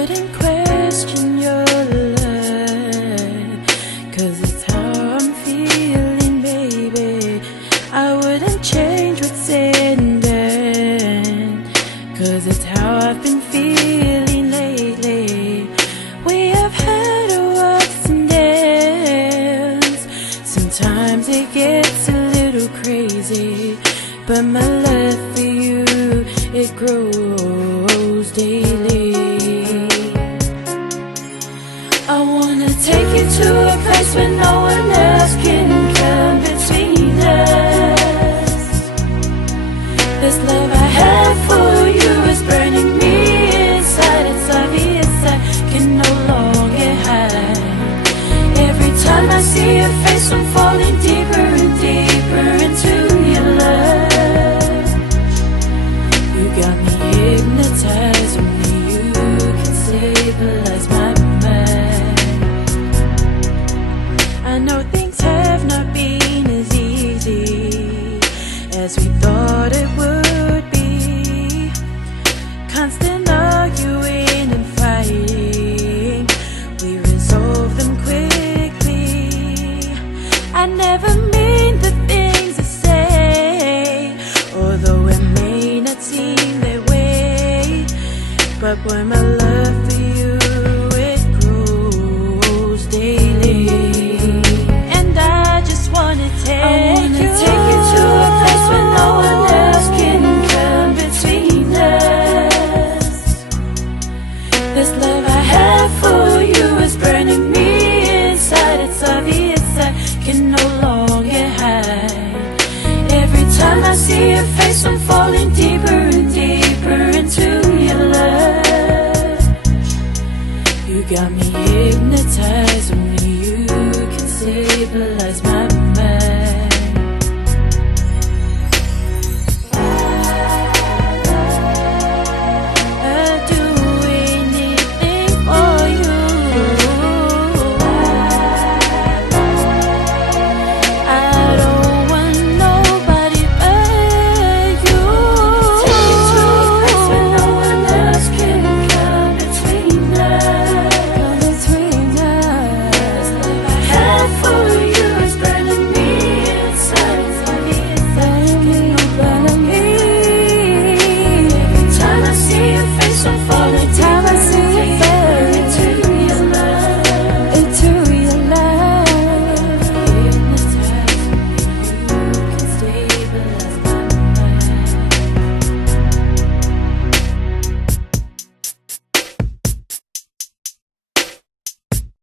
wouldn't question your love, 'cause it's how I'm feeling, baby. I wouldn't change what's in there, 'cause it's how I've been feeling lately. We have had our ups and downs. Sometimes it gets a little crazy, but my love for you, it grows daily. I wanna take you to a place where no one else can come between us. This love I have for you is burning me inside. It's obvious I can no longer hide. Every time I see your face, I'm falling deeper and deeper into your love. You got me hypnotized, only you can stabilize my mind. I know things have not been as easy as we thought it would be. Constant arguing and fighting, we resolve them quickly. I never mean the things I say, although it may not seem that way. But when my love for you, it grows daily. And I just wanna take you to a place where no one else can come between us. This love I have for you is burning me inside. It's obvious I can no longer hide. Every time I see your face, I'm falling deeper and deeper into your love. You got me hypnotized, only you can stabilize my